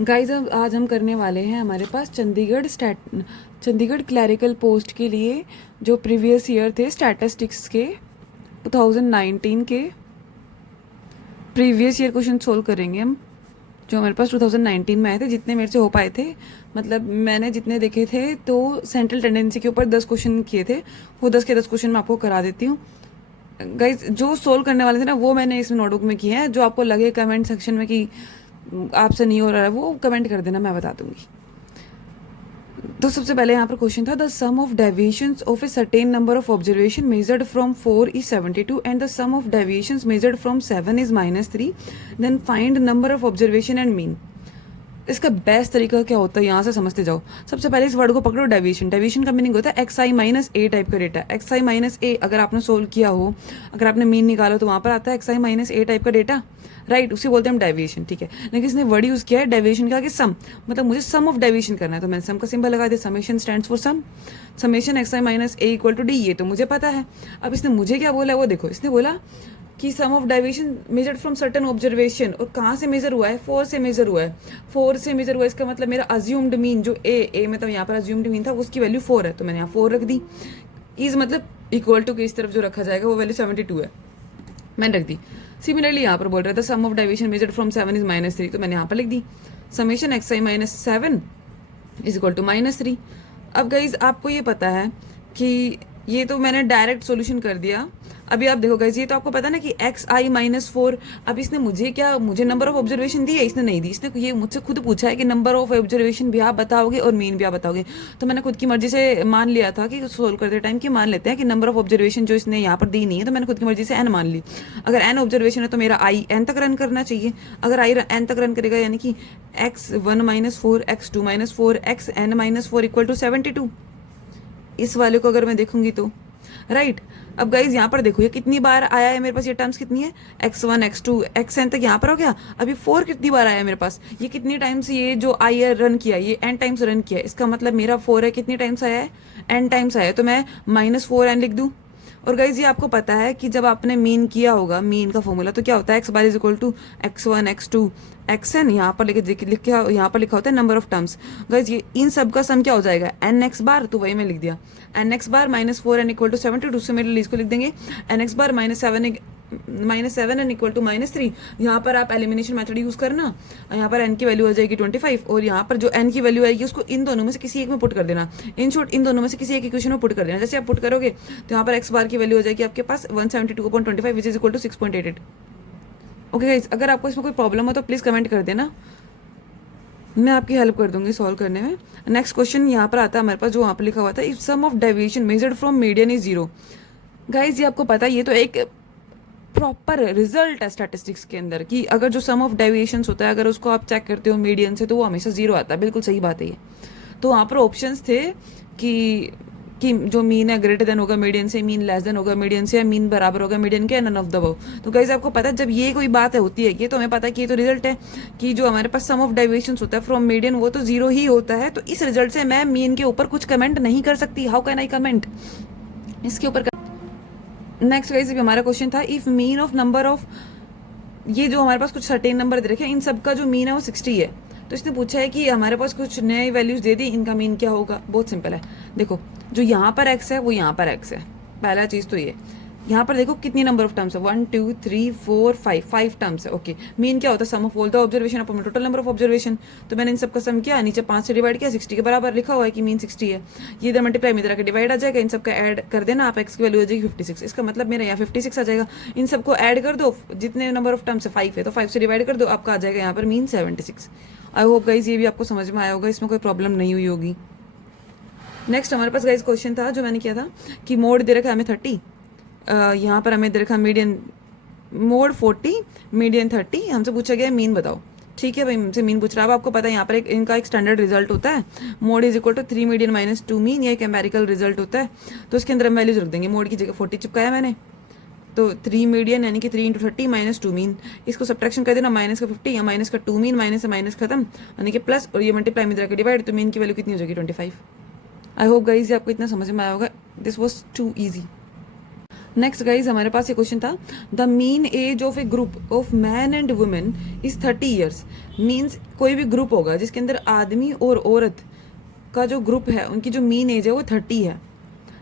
Guys अब आज हम करने वाले हैं, हमारे पास चंडीगढ़ क्लैरिकल पोस्ट के लिए जो प्रीवियस ईयर थे स्टैटिस्टिक्स के 2019 के प्रीवियस ईयर क्वेश्चन सोल्व करेंगे हम, जो हमारे पास 2019 में आए थे, जितने मेरे से हो पाए थे। मतलब मैंने जितने देखे थे तो सेंट्रल टेंडेंसी के ऊपर 10 क्वेश्चन किए थे, वो 10 के 10 क्वेश्चन मैं आपको करा देती हूँ। गाइज जो सोल्व करने वाले थे ना वो मैंने इस नोटबुक में किए हैं। जो आपको लगे कमेंट सेक्शन में कि आपसे नहीं हो रहा है वो कमेंट कर देना, मैं बता दूंगी। तो सबसे पहले यहाँ पर क्वेश्चन था, the sum of deviations of a certain number of observation measured from 4 is 72 and the sum of deviations measured from 7 is -3, then find number of observation and mean. इसका बेस्ट तरीका क्या होता है, यहाँ से समझते जाओ। सबसे पहले इस वर्ड को पकड़ो, डेविएशन। डेविएशन का मीनिंग होता है x i minus A type का डेटा। एक्स आई माइनस ए अगर आपने सोल्व किया हो, अगर आपने मीन निकालो तो वहाँ पर आता है x i minus A type का डेटा, राइट। उसे बोलते हैं हम डेविएशन, ठीक है। लेकिन इसने वर्ड यूज़ किया है डेविएशन का कि सम, मतलब मुझे सम ऑफ डेविएशन करना है, तो मैंने सम का सिंबल लगा दिया। Summation stands for sum, summation x i minus a equal to d, ये तो मुझे पता है। अब इसने मुझे क्या बोला है वो देखो। इसने बोला कि sum of deviation measured from certain observation, और कहाँ से मेजर हुआ है, 4 से मेजर हुआ है। 4 से मेजर हुआ है, इसका मतलब मेरा अज्यूम्ड मीन जो ए मतलब यहाँ पर अज्यूम्ड मीन था उसकी वैल्यू 4 है, तो मैंने यहाँ 4 रख दी। इज मतलब इक्वल टू के इस तरफ जो रखा जाएगा वो वैल्यू 72 है, मैंने रख दी। सिमिलरली यहाँ पर बोल रहा था sum of deviation measured from 7 is -3, तो मैंने यहाँ पर लिख दी summation x i minus 7 is equal to -3। अब गाइज आपको ये पता है कि ये तो मैंने डायरेक्ट सॉल्यूशन कर दिया। अभी आप देखो गाइज, ये तो आपको पता ना कि एक्स आई -4। अब इसने मुझे नंबर ऑफ ऑब्जर्वेशन दी है, इसने नहीं दी। इसने ये मुझसे खुद पूछा है कि नंबर ऑफ ऑब्जर्वेशन भी आप बताओगे और मीन भी आप बताओगे। तो मैंने खुद की मर्जी से मान लिया था कि सोल्व करते टाइम कि मान लेते हैं कि नंबर ऑफ ऑब्जर्वेशन जो इसने यहाँ पर दी नहीं है, तो मैंने खुद की मर्जी से एन मान ली। अगर एन ऑब्जर्वेशन है तो मेरा आई एन तक रन करना चाहिए। अगर आई एन तक रन करेगा यानी कि x1 -4 x2 -4 xn -4 equal to 72। इस वाले को अगर मैं देखूंगी तो राइट। अब गाइज यहाँ पर देखो ये कितनी बार आया है मेरे पास, ये टर्म्स कितनी है, x1 x2 xn तक यहाँ पर हो गया। अभी 4 कितनी बार आया है मेरे पास, ये कितनी टाइम्स ये जो आई है रन किया, ये n टाइम्स रन किया। इसका मतलब मेरा 4 है, कितनी टाइम्स आया है, n टाइम्स आया है, तो मैं -4n लिख दूँ। और गाइज ये आपको पता है कि जब आपने मीन किया होगा, मीन का फॉर्मूला तो क्या होता है, x bar is equal to x1 x2 xn। यहाँ पर यहाँ पर लिखा होता है नंबर ऑफ टर्म्स। गाइज ये इन सब का सम क्या हो जाएगा, एन एक्स बार, तो वही मैं लिख दिया n x bar -4n equal to 72। से मेरे लीज को लिख देंगे n x bar -7n equal to -3। यहाँ पर आप एलिमिनेशन मेथड यूज करना, यहाँ पर n की वैल्यू आ जाएगी 25, और यहाँ पर जो n की वैल्यू आएगी उसको इन दोनों में से किसी एक में पुट कर देना। इन शॉर्ट इन दोनों में से किसी एक इक्वेशन में पुट कर देना। जैसे आप पुट करोगे तो यहाँ पर एक्स बार की वैल्यू हो जाएगी आपके पास 172.25 which is equal to 6.88। Okay guys, अगर आपको इसमें कोई प्रॉब्लम हो तो प्लीज़ कमेंट कर देना, मैं आपकी हेल्प कर दूंगी सॉल्व करने में। नेक्स्ट क्वेश्चन यहाँ पर आता है हमारे पास, जो वहाँ पर लिखा हुआ था, if sum of deviation measured from median is 0। Guys ये आपको पता है, ये तो एक प्रॉपर रिजल्ट है स्टैटिस्टिक्स के अंदर कि अगर जो सम ऑफ डेविएशन होता है अगर उसको आप चेक करते हो मीडियन से तो वो हमेशा 0 आता है। बिल्कुल सही बात है ये। तो वहाँ पर ऑप्शंस थे कि जो मीन है ग्रेटर देन होगा मीडियन से, मीन लेस देन होगा मीडियन से, या मीन बराबर होगा मीडियन के, नन ऑफ द अबव। तो गाइस आपको पता है जब ये कोई बात होती है, ये तो हमें पता है कि ये तो रिजल्ट है कि जो हमारे पास सम ऑफ डेविएशन होता है फ्रॉम मीडियन वो तो 0 ही होता है। तो इस रिजल्ट से मैं मीन के ऊपर कुछ कमेंट नहीं कर सकती। हाउ कैन आई कमेंट इसके ऊपर। नेक्स्ट गाइस हमारा क्वेश्चन था, if mean of number of, ये जो हमारे पास कुछ सर्टेन नंबर दे रखे हैं, इन सब का जो मीन है वो 60 है। तो इसने पूछा है कि हमारे पास कुछ नए वैल्यूज दे दी, इनका मीन क्या होगा। बहुत सिंपल है, देखो जो यहाँ पर x है वो यहाँ पर x है, पहला चीज़ तो ये। यहाँ पर देखो कितनी नंबर ऑफ टर्म्स है, 1 2 3 4 5 टर्म्स है। ओके, मीन क्या होता है, sum of all the observation upon total number of observation. तो मैंने इन सब का सम किया, नीचे 5 से डिवाइड किया, 60 के बराबर लिखा हुआ है कि मीन 60 है। ये इधर मल्टीप्लाई में इधर के डिवाइड आ जाएगा, इन सब का ऐड कर देना आप, एक्स की वैल्यू हो जाएगी 56। इसका मतलब मेरा यहाँ 56 आ जाएगा। इन सबको ऐड कर दो, जितने नंबर ऑफ टर्म्स है 5 है तो 5 से डिवाइड कर दो, आपका आ जाएगा यहाँ पर मीन 76। आई होप गाइज ये भी आपको समझ में आया होगा, इसमें कोई प्रॉब्लम नहीं हुई होगी। नेक्स्ट हमारे पास गाइज क्वेश्चन था जो मैंने किया था कि मोड दे रखा है हमें 30, यहाँ पर हमें दे रखा मीडियन, मोड 40 मीडियन 30, हमसे पूछा गया मीन बताओ। ठीक है भाई, हमसे मीन पूछ रहा है। अब आपको पता है यहाँ पर इनका एक स्टैंडर्ड रिजल्ट होता है, mode is equal to 3 median -2 mean, ये एक एम्पेरिकल रिजल्ट होता है। तो इसके अंदर हम वैल्यूज रख देंगे, मोड की जगह 40 चिपकाया मैंने, तो 3 मीडियन यानी कि 3 × 30 -2 मीन। इसको सब्ट्रैक्शन कर देना, माइनस का 50 या माइनस का 2 मीन, माइनस से माइनस खत्म यानी कि प्लस, और ये मल्टीप्लाई में इधर डिवाइड, तो मीन की वैल्यू कितनी हो जाएगी 25। आई होप गाइज आपको इतना समझ में आया होगा, this was too easy. Next guys हमारे पास ये क्वेश्चन था, the mean age of a group of man and women is 30 years. Means कोई भी ग्रुप होगा जिसके अंदर आदमी और औरत का जो ग्रुप है उनकी जो मीन एज है वो 30 है,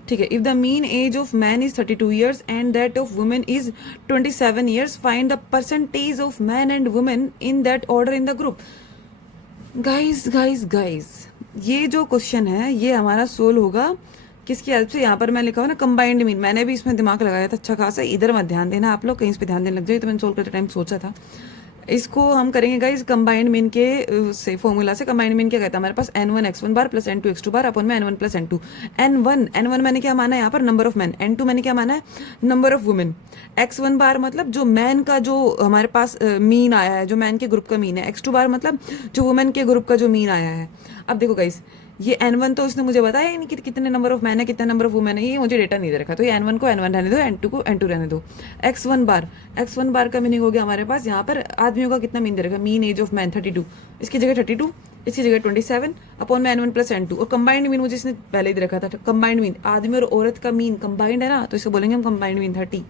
ठीक है। If the mean age of man is 32 years and that of women is 27 years, find the percentage of man and women in that order in the group. Guys ये जो क्वेश्चन है ये हमारा सोल्व होगा किसकी हेल्प से। यहाँ पर मैं लिखा हुआ ना कंबाइंड मीन, मैंने भी इसमें दिमाग लगाया था अच्छा खासा, इधर मत ध्यान देना आप लोग, कहीं इस पे ध्यान देने लग जाए, तो मैंने सोल्व करते टाइम सोचा था। इसको हम करेंगे गाइज कंबाइंड मीन के से फॉर्मूला से। कंबाइंड मीन क्या कहता है हमारे पास, n1 x1 बार plus n2 x2 bar upon में n1 प्लस n2। n1 मैंने क्या माना है यहाँ पर, नंबर ऑफ मैन। n2 मैंने क्या माना है, नंबर ऑफ वुमेन। x1 बार मतलब जो मैन का जो हमारे पास मीन आया है, जो मैन के ग्रुप का मीन है। x2 बार मतलब जो वुमेन के ग्रुप का जो मीन आया है। अब देखो गाइज ये n1 तो उसने मुझे बताया ही नहीं कि कितने नंबर ऑफ मैन है, कितने नंबर ऑफ वुमेन है, ये मुझे डेटा नहीं दे रखा, तो ये n1 को n1 रहने दो, n2 को n2 रहने दो। x1 बार का मीनिंग हो गया हमारे पास यहाँ पर आदमियों का कितना मीन दे रखा, मीन एज ऑफ मैन 32, इसकी जगह 32, इसकी जगह 27 अपॉन में n1 प्लस n2। और कंबाइंड मीन मुझे इसने पहले ही दे रखा था, कंबाइंड मीन आदमी और औरत का मीन कंबाइंड है ना, तो इसको बोलेंगे हम कंबाइंड मीन 30।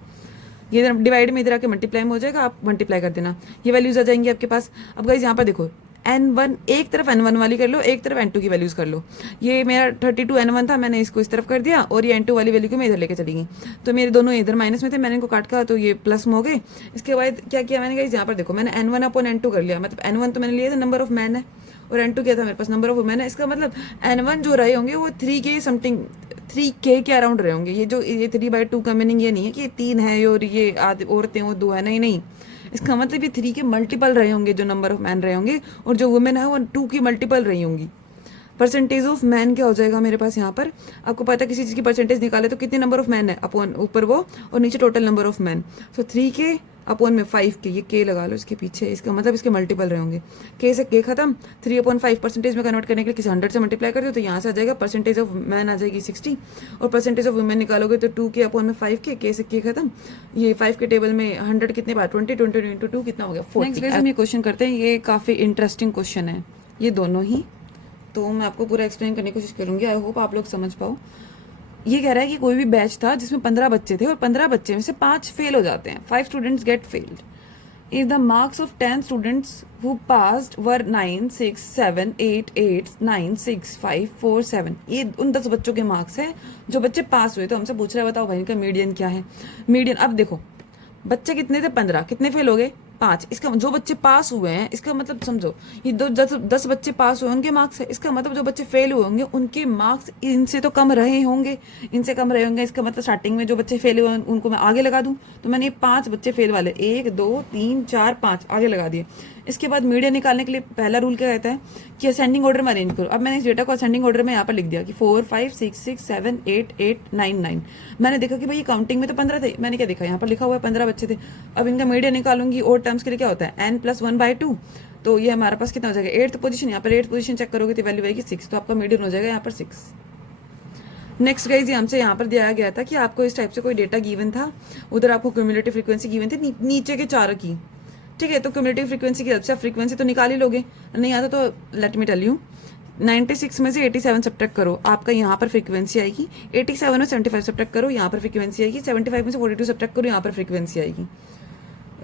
ये डिवाइड में इधर आके मल्टीप्लाई में हो जाएगा, आप मल्टीप्लाई कर देना, ये वैल्यूज आ जाएंगी आपके पास। अब गाइस यहाँ पर देखो n1 एक तरफ n1 वाली कर लो, एक तरफ n2 की वैल्यूज कर लो। ये मेरा 32 n1 था, मैंने इसको इस तरफ कर दिया और ये n2 वाली वैल्यू को मैं इधर लेके चली गई, तो मेरे दोनों इधर माइनस में थे, मैंने इनको काट का तो ये प्लस में हो गए। इसके बाद क्या किया मैंने गाइस, यहाँ पर देखो मैंने n1 अपॉन n2 कर लिया, मतलब n1 तो मैंने लिया था नंबर ऑफ मैन है और n2 क्या था मेरे पास, नंबर ऑफ वुमेन है। इसका मतलब n1 जो रहे होंगे वो 3k समथिंग, 3k के अराउंड रहे होंगे। ये जो ये 3/2 का मीनिंग ये नहीं है कि 3 है और ये औरतें वो 2 है, नहीं, इसका मतलब ये 3 के मल्टीपल रहे होंगे जो नंबर ऑफ मैन रहे होंगे, और जो वुमेन है वो 2 की मल्टीपल रही होंगी। परसेंटेज ऑफ मैन क्या हो जाएगा मेरे पास यहाँ पर, आपको पता है किसी चीज़ की परसेंटेज निकाले तो कितने नंबर ऑफ मैन है अपॉन ऊपर वो और नीचे total number of man, so 3k upon में 5k, ये k लगा लो इसके पीछे, इसका मतलब इसके मल्टीपल रहे होंगे। k से k खत्म, 3/5 परसेंटेज में कन्वर्ट करने के लिए किसी 100 से मल्टीप्लाई कर दो तो यहाँ से आ जाएगा परसेंटेज ऑफ मैन आ जाएगी 60, और परसेंटेज ऑफ वुमेन निकालोगे तो 2k अपॉन में 5k, k से k खत्म, ये 5 के टेबल में 100 कितने बार 20 इंटू 2 कितना हो गया 40। नेक्स्ट हम ये क्वेश्चन करते हैं, ये काफ़ी इंटरेस्टिंग क्वेश्चन है ये दोनों ही, तो मैं आपको पूरा एक्सप्लेन करने की कोशिश करूंगी, आई होप आप लोग समझ पाओ। ये कह रहा है कि कोई भी बैच था जिसमें 15 बच्चे थे और 15 बच्चे में से 5 फेल हो जाते हैं, 5 students gate failed. If the marks of 10 students who passed वर 9, 6, 7, 8, 8, 9, 6, 5, 4, 7, ये उन 10 बच्चों के मार्क्स है जो बच्चे पास हुए। तो हमसे पूछ रहा है बताओ भाई इनका मीडियन क्या है। मीडियन अब देखो बच्चे कितने थे 15, कितने फेल हो गए 5, इसका जो बच्चे पास हुए हैं इसका मतलब समझो ये 10 बच्चे पास हुए उनके मार्क्स है, इसका मतलब जो बच्चे फेल हुए होंगे उनके मार्क्स इनसे तो कम रहे होंगे, इनसे कम रहे होंगे। इसका मतलब स्टार्टिंग में जो बच्चे फेल हुए उनको मैं आगे लगा दूं, तो मैंने ये 5 बच्चे फेल वाले 1 2 3 4 5 आगे लगा दिए। इसके बाद मीडियन निकालने के लिए पहला रूल क्या कहता है कि असेंडिंग ऑर्डर में अरेंज करो। अब मैंने इस डेटा को असेंडिंग ऑर्डर में यहाँ पर लिख दिया कि 4 5 6 6 7 8 8 9 9। मैंने देखा कि भाई काउंटिंग में तो 15 थे, मैंने क्या देखा यहाँ पर लिखा हुआ है 15 बच्चे थे। अब इनका मीडियन निकालूंगी और टर्म्स के लिए क्या होता है n+1/2, तो ये हमारे पास कितना हो जाएगा 8th पोजीशन। यहाँ पर 8th पोजीशन चेक करोगे तो वैल्यू आएगी 6, तो आपका मीडियन हो जाएगा यहाँ पर 6। नेक्स्ट गाइज हमसे यहाँ पर दिया गया था कि आपको इस टाइप से कोई डेटा गिवन था, उधर आपको क्यूमुलेटिव फ्रीक्वेंसी गिवन थी नीचे के 4 की, ठीक है। तो क्यूमुलेटिव फ्रीक्वेंसी की हेल्प से आप फ्रीक्वेंसी तो निकाल ही लोगे, नहीं आता तो लेट मी टेल यू 96 में से 87 सब्ट्रैक्ट करो, आपका यहाँ पर फ्रीक्वेंसी आएगी। 87 में 75 सब्ट्रैक्ट करो, यहाँ पर फ्रीक्वेंसी आएगी। 75 में से 42 सब्ट्रैक्ट करो, यहाँ पर फ्रीक्वेंसी आएगी।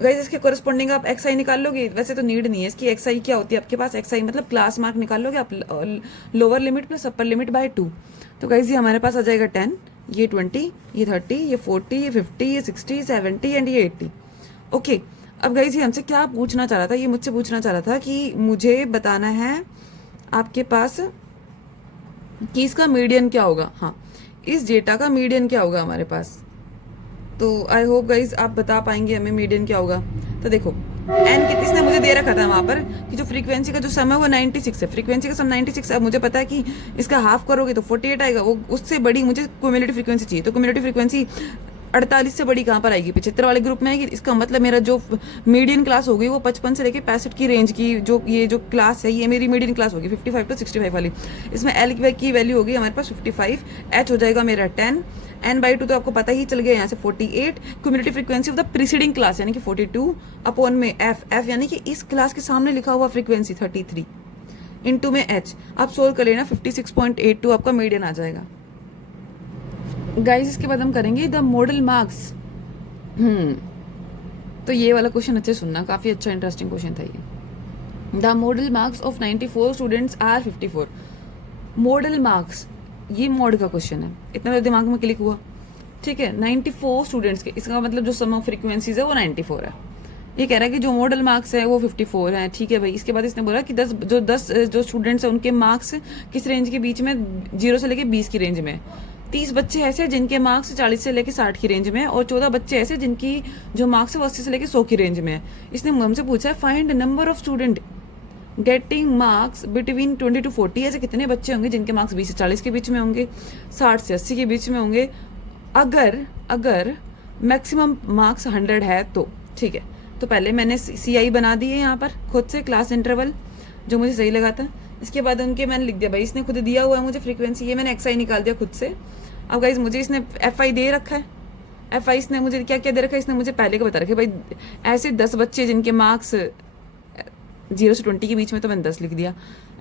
गाइज इसके कोरस्पॉन्डिंग आप XI निकाल लोगे, वैसे तो नीड नहीं है इसकी। XI क्या होती है आपके पास, XI मतलब क्लास मार्क निकाल लोगे आप, lower limit plus upper limit by 2। तो गाइज ये हमारे पास आ जाएगा 10, ये 20, ये 30, ये 40, ये 50, ये 60, 70 एंड ये 80। ओके अब गाइज ये हमसे क्या पूछना चाह रहा था, ये मुझसे पूछना चाह रहा था कि मुझे बताना है आपके पास कि इसका मीडियन क्या होगा। हाँ इस डेटा का मीडियन क्या होगा हमारे पास, तो आई होप गाइज आप बता पाएंगे हमें मीडियन क्या होगा। तो देखो एन कितने इसने मुझे दे रखा था वहाँ पर कि जो फ्रीक्वेंसी का जो सम है वो 96 है, फ्रीक्वेंसी का सम 96 है। अब मुझे पता है कि इसका हाफ करोगे तो 48 आएगा, वो उससे बड़ी मुझे क्यूमुलेटिव फ्रीक्वेंसी चाहिए। तो क्यूमुलेटिव फ्रीक्वेंसी 48 से बड़ी कहाँ पर आएगी, 75 वाले ग्रुप में आएगी। इसका मतलब मेरा जो मीडियन क्लास होगी वो 55 से लेकर 65 की रेंज की जो ये जो क्लास है ये मेरी मीडियन क्लास होगी 55 to 65 वाली। इसमें एल की वैल्यू होगी हमारे पास 55, एच हो जाएगा मेरा 10, n/2 तो आपको पता ही चल गया यहाँ से 48। Cumulative frequency of the preceding class यानी कि 42 अपॉन में एफ यानी कि इस क्लास के सामने लिखा हुआ फ्रीक्वेंसी 33 इंटू में एच। आप सोल्व कर लेना 56.82 आपका मीडियन आ जाएगा। गाइस इसके बाद हम करेंगे द मॉडल मार्क्स। तो ये वाला क्वेश्चन अच्छे सुनना, काफ़ी अच्छा इंटरेस्टिंग क्वेश्चन था ये। The modal marks of 94 students are 54। Modal marks, ये मॉड का क्वेश्चन है, इतना तो दिमाग में क्लिक हुआ। ठीक है, 94 स्टूडेंट्स के, इसका मतलब जो सम ऑफ फ्रीक्वेंसीज है वो 94 है। ये कह रहा है कि जो मॉडल मार्क्स है वो 54 हैं। ठीक है भाई, इसके बाद इसने बोला कि 10 जो स्टूडेंट्स हैं उनके मार्क्स किस रेंज के बीच में, 0 से लेके 20 की रेंज में। 30 बच्चे ऐसे जिनके मार्क्स 40 से लेके 60 की रेंज में है, और 14 बच्चे ऐसे जिनकी जो मार्क्स है वो 80 से लेके 100 की रेंज में है। इसने हमसे पूछा है find number of student getting marks between 20 to 40। ऐसे कितने बच्चे होंगे जिनके मार्क्स 20 से 40 के बीच में होंगे, 60 से 80 के बीच में होंगे, अगर मैक्सिमम मार्क्स 100 है तो। ठीक है, तो पहले मैंने CI बना दी है यहाँ पर खुद से, क्लास इंटरवल, जो मुझे सही लगा था। इसके बाद उनके मैंने लिख दिया, भाई इसने खुद दिया हुआ है मुझे फ्रीक्वेंसी, ये मैंने XI निकाल दिया खुद से। अब गाइज मुझे इसने FI दे रखा है। FI इसने मुझे क्या क्या दे रखा है, इसने मुझे पहले का बता रखा है, भाई ऐसे 10 बच्चे जिनके मार्क्स 0 से 20 के बीच में, तो मैंने 10 लिख दिया।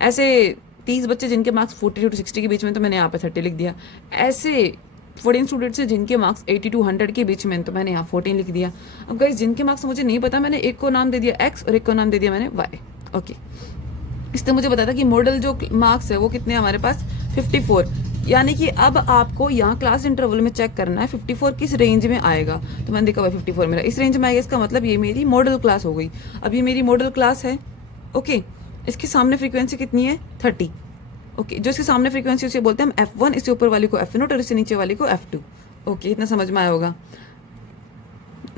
ऐसे 30 बच्चे जिनके मार्क्स 42 to 60 के बीच में, तो मैंने यहाँ पे 30 लिख दिया। ऐसे 14 स्टूडेंट्स हैं जिनके मार्क्स 80 to 100 के बीच में, तो मैंने यहाँ 14 लिख दिया। अब गाइज जिनके मार्क्स मुझे नहीं पता, मैंने एक को नाम दे दिया X और एक को नाम दे दिया मैंने Y। ओके, इसने मुझे बताया था कि मॉडल जो मार्क्स है वो कितने हमारे पास 54, यानी कि अब आपको यहाँ क्लास इंटरवल में चेक करना है 54 किस रेंज में आएगा। तो मैंने देखा भाई 54 मेरा इस रेंज में आएगा, इसका मतलब ये मेरी मॉडल क्लास हो गई। अब ये मेरी मॉडल क्लास है। ओके, इसके सामने फ्रीक्वेंसी कितनी है 30। ओके, जो इसके सामने फ्रीक्वेंसी उसे बोलते हैं हम F1, इससे ऊपर वाली को F0 और इससे नीचे वाली को F2। ओके, इतना समझ में आया होगा।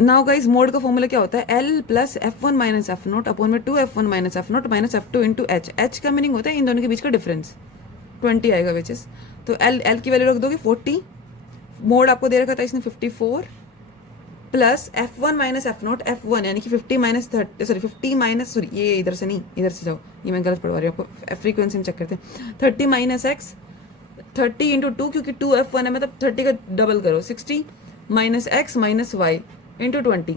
नाउ गाइज मोड का फॉर्मूला क्या होता है, L plus F1 minus F0 upon में 2F1 minus F0 minus F2 into H। H का मीनिंग होता है इन दोनों के बीच का डिफरेंस, 20 आएगा विच इज। तो L की वैल्यू रख दोगे 40, मोड आपको दे रखा था इसने 54, plus F1 minus F0, F1 यानी कि 50 माइनस 30, सॉरी 50 माइनस, सॉरी ये इधर से नहीं, इधर से जाओ, ये मैं गलत पढ़वा रही हूँ आपको, फ्रीक्वेंसी में चेक करते हैं। 30 माइनस X, 30 इंटू 2, क्योंकि 2F1 है मतलब 30 का डबल करो, 60 minus X minus Y into 20।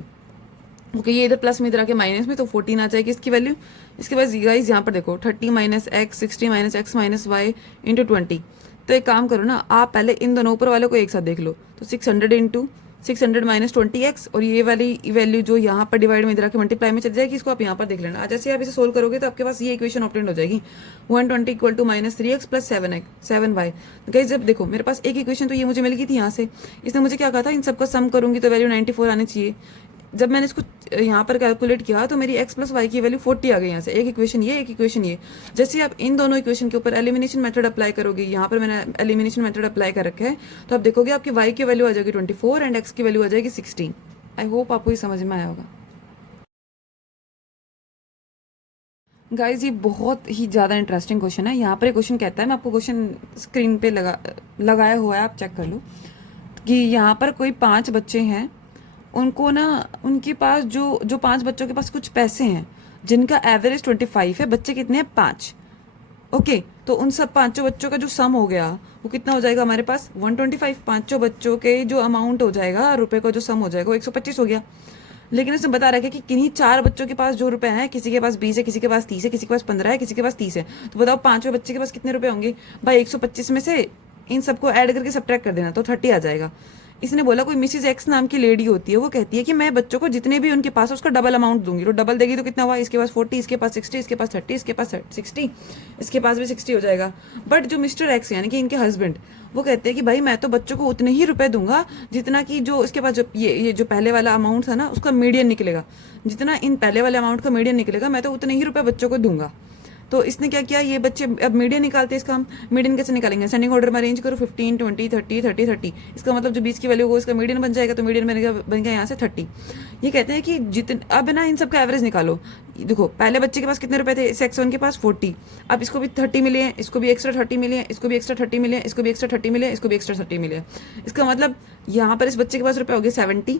Okay, ये इधर प्लस में इधर आके माइनस में, तो 14 आ जाएगी इसकी वैल्यू। इसके बाद गाइस यहाँ पर देखो 30 minus X, 60 minus X minus Y into 20। तो एक काम करो ना, आप पहले इन दोनों ऊपर वाले को एक साथ देख लो, तो 600 इंटू 600 माइनस 20X, और ये वाली वैल्यू जो यहाँ पर डिवाइड में इधर आके मल्टीप्लाई में चल जाएगी, इसको आप यहाँ पर देख लेना। जैसे आप इसे सोल्व करोगे तो आपके पास ये इक्वेशन ऑब्टेन हो जाएगी, 120 equal to minus 3X plus 7Y। Guys जब देखो मेरे पास एक इक्वेशन तो ये मुझे मिल गई थी यहाँ से, इसने मुझे क्या कहा था, इन सबका सम करूंगी तो वैल्यू 94 आनी चाहिए। जब मैंने इसको यहाँ पर कैलकुलेट किया तो मेरी x प्लस वाई की वैल्यू 40 आ गई यहाँ से। एक इक्वेशन ये, एक इक्वेशन ये। जैसे आप इन दोनों इक्वेशन के ऊपर एलिमिनेशन मेथड अप्लाई करोगे, यहाँ पर मैंने एलिमिनेशन मेथड अप्लाई कर रखा है, तो आप देखोगे आपकी y की वैल्यू आ जाएगी 24 एंड x की वैल्यू आ जाएगी 16। आई होप आपको ये समझ में आया होगा। गाइज ये बहुत ही ज़्यादा इंटरेस्टिंग क्वेश्चन है। यहाँ पर एक क्वेश्चन कहता है, मैं आपको क्वेश्चन स्क्रीन पे लगाया हुआ है, आप चेक कर लो, कि यहाँ पर कोई 5 बच्चे हैं, उनको ना उनके पास जो 5 बच्चों के पास कुछ पैसे हैं जिनका एवरेज 25 है, बच्चे कितने हैं 5। ओके, तो उन सब 5 बच्चों का जो सम हो गया वो कितना हो जाएगा हमारे पास 125। 5 बच्चों के जो अमाउंट हो जाएगा रुपए का जो सम हो जाएगा वो 125 हो गया। लेकिन उसने बता रखा है कि किन्हीं 4 बच्चों के पास जो रुपए हैं, किसी के पास 20 है, किसी के पास 30 है, किसी के पास 15 है, किसी के पास 30 है। तो बताओ 5वें बच्चे के पास कितने रुपए होंगे भाई, 125 में से इन सबको ऐड करके सब्ट्रैक्ट कर देना तो 30 आ जाएगा। इसने बोला कोई मिसिज एक्स नाम की लेडी होती है, वो कहती है कि मैं बच्चों को जितने भी उनके पास उसका डबल अमाउंट दूंगी। तो डबल देगी तो कितना हुआ, इसके पास 40, इसके पास 60, इसके पास 30, इसके पास 60, इसके पास भी 60 हो जाएगा। बट जो मिस्टर एक्स यानी कि इनके हस्बैंड, वो कहते हैं कि भाई मैं तो बच्चों को उतने ही रुपए दूंगा जितना कि जो इसके पास जो ये जो पहले वाला अमाउंट था ना उसका मीडियन निकलेगा, जितना इन पहले वाले अमाउंट का मीडियन निकलेगा मैं तो उतने ही रुपए बच्चों को दूंगा। तो इसने क्या किया, ये बच्चे अब मीडियन निकालते हैं, इसका हम मीडियन कैसे निकालेंगे, सेंडिंग ऑर्डर में अरेंज करो 15, 20, 30, 30, 30। इसका मतलब जो 20 की वैल्यू होगा इसका मीडियन बन जाएगा, तो मीडियन बन गया यहाँ से 30। ये कहते हैं कि जितने अब ना इन सबका एवरेज निकालो। देखो पहले बच्चे के पास कितने रुपए थे, सेक्स 1 के पास 40, अब इसको भी 30 मिले हैं, इसको भी एक्स्ट्रा 30 मिले हैं, इसको भी एक्स्ट्रा 30 मिले हैं, इसको भी एक्स्ट्रा 30 मिले हैं, इसको भी एक्स्ट्रा 30 मिले हैं। इसका मतलब यहाँ पर इस बच्चे के पास रुपए हो गए 70,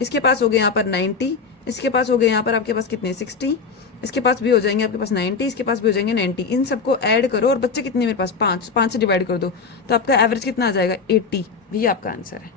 इसके पास हो गए यहाँ पर 90, इसके पास हो गए यहाँ पर आपके पास कितने 60, इसके पास भी हो जाएंगे आपके पास 90, इसके पास भी हो जाएंगे 90। इन सबको ऐड करो और बच्चे कितने मेरे पास 5 से डिवाइड कर दो, तो आपका एवरेज कितना आ जाएगा 80। ये आपका आंसर है।